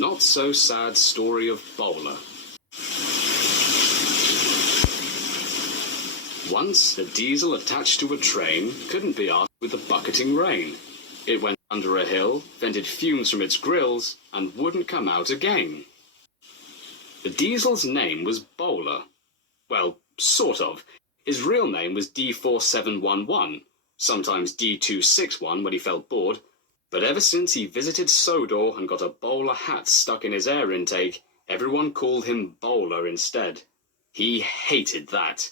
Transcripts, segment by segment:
not-so-sad story of Bowler. Once, a diesel attached to a train couldn't be arsed with the bucketing rain. It went under a hill, vented fumes from its grills, and wouldn't come out again. The diesel's name was Bowler. Well, sort of. His real name was D4711, sometimes D261 when he felt bored, but ever since he visited Sodor and got a bowler hat stuck in his air intake, everyone called him Bowler instead. He hated that.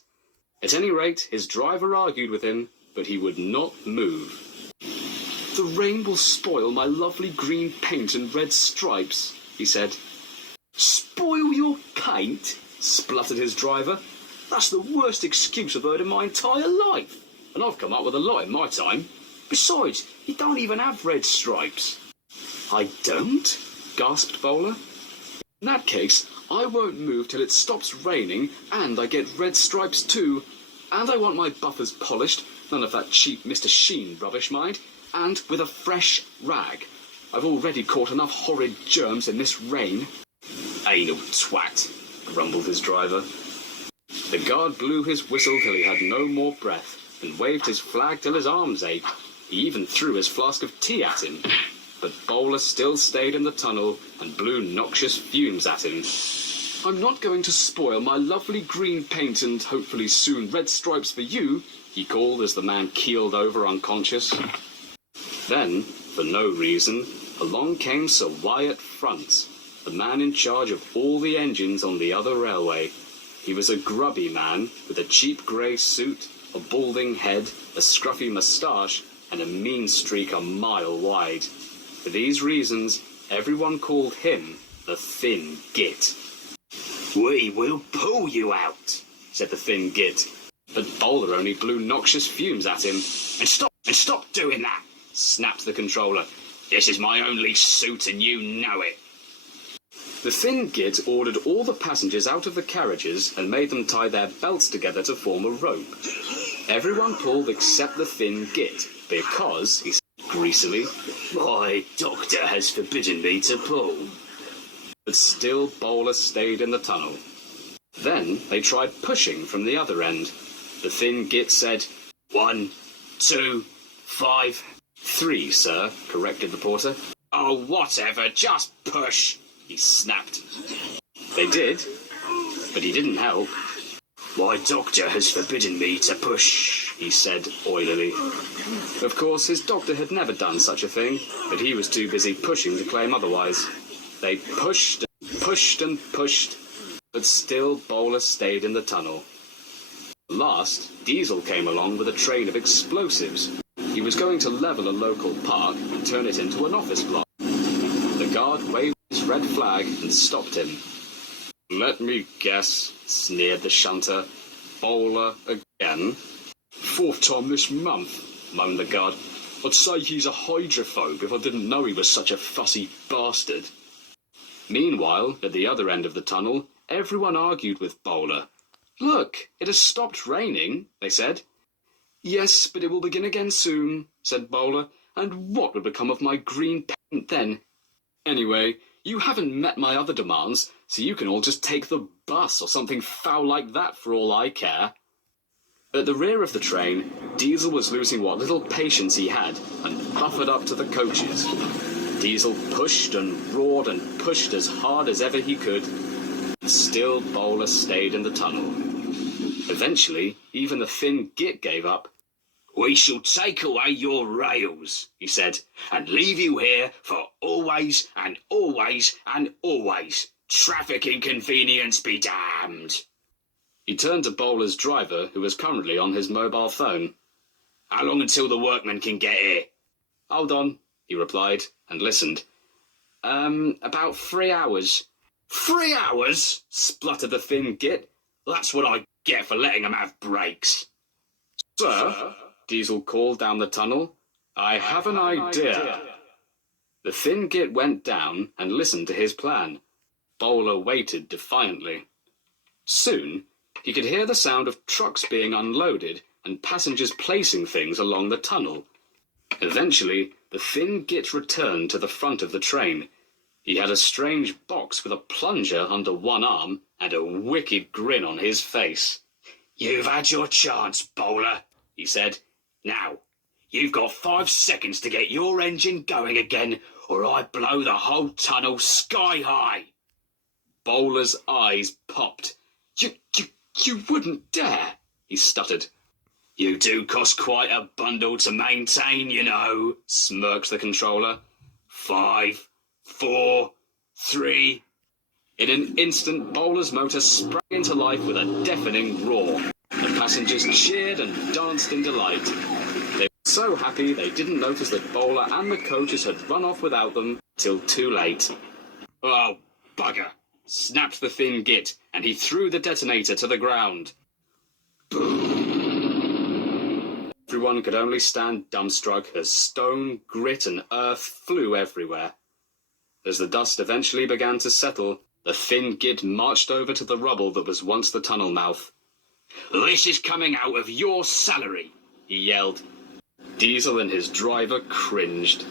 At any rate, his driver argued with him, but he would not move. "The rain will spoil my lovely green paint and red stripes," he said. "Spoil your paint?" spluttered his driver. "That's the worst excuse I've heard in my entire life. And I've come up with a lot in my time. Besides, you don't even have red stripes." "I don't?" gasped Bowler. "In that case, I won't move till it stops raining, and I get red stripes too. And I want my buffers polished, none of that cheap Mr. Sheen rubbish, mind, and with a fresh rag. I've already caught enough horrid germs in this rain." "Anal twat," grumbled his driver. The guard blew his whistle till he had no more breath, and waved his flag till his arms ached. He even threw his flask of tea at him. But Bowler still stayed in the tunnel and blew noxious fumes at him. "I'm not going to spoil my lovely green paint and hopefully soon red stripes for you," he called as the man keeled over unconscious. Then, for no reason, along came Sir Wyatt Front, the man in charge of all the engines on the other railway. He was a grubby man with a cheap grey suit, a balding head, a scruffy moustache, and a mean streak a mile wide. For these reasons, everyone called him the Thin Git. "We will pull you out," said the Thin Git. But Bowler only blew noxious fumes at him. And stop doing that," snapped the controller. "This is my only suit and you know it." The Thin Git ordered all the passengers out of the carriages and made them tie their belts together to form a rope. Everyone pulled except the Thin Git, because, he said greasily, "My doctor has forbidden me to pull." But still Bowler stayed in the tunnel. Then they tried pushing from the other end. The Thin Git said, 1, 2, 5, 3, sir," corrected the porter. "Oh, whatever, just push," he snapped. They did, but he didn't help. "My doctor has forbidden me to push," he said oilily. Of course, his doctor had never done such a thing, but he was too busy pushing to claim otherwise. They pushed and pushed and pushed, but still Bowler stayed in the tunnel. Last, Diesel came along with a train of explosives. He was going to level a local park and turn it into an office block. The guard waved his red flag and stopped him. "Let me guess," sneered the shunter. "Bowler again?" "Fourth time this month," moaned the guard. "I'd say he's a hydrophobe if I didn't know he was such a fussy bastard." Meanwhile, at the other end of the tunnel, everyone argued with Bowler. "Look, it has stopped raining," they said. "Yes, but it will begin again soon," said Bowler. "And what would become of my green paint then? Anyway, you haven't met my other demands, so you can all just take the bus or something foul like that for all I care." At the rear of the train, Diesel was losing what little patience he had and buffered up to the coaches. Diesel pushed and roared and pushed as hard as ever he could. Still Bowler stayed in the tunnel. Eventually, even the Thin Git gave up. "We shall take away your rails," he said, "and leave you here for always and always and always. Traffic inconvenience be damned." He turned to Bowler's driver, who was currently on his mobile phone. "How long until the workmen can get here?" "Hold on," he replied, and listened. About 3 hours." "3 hours?" spluttered the Thin Git. "That's what I get for letting them have breaks." "Sir," Diesel called down the tunnel, "I have an idea." The Thin Git went down and listened to his plan. Bowler waited defiantly. Soon, he could hear the sound of trucks being unloaded and passengers placing things along the tunnel. Eventually, the Thin Git returned to the front of the train. He had a strange box with a plunger under one arm and a wicked grin on his face. "You've had your chance, Bowler," he said. "Now, you've got 5 seconds to get your engine going again, or I blow the whole tunnel sky high." Bowler's eyes popped. You wouldn't dare," he stuttered. "You do cost quite a bundle to maintain, you know," smirked the controller. 5, 4, 3... In an instant, Bowler's motor sprang into life with a deafening roar. The passengers cheered and danced in delight. They were so happy they didn't notice that Bowler and the coaches had run off without them till too late. "Oh, bugger!" snapped the Thin Git, and he threw the detonator to the ground. Boom! Everyone could only stand dumbstruck as stone, grit, and earth flew everywhere. As the dust eventually began to settle, the Thin Git marched over to the rubble that was once the tunnel mouth. "This is coming out of your salary," he yelled. Diesel and his driver cringed.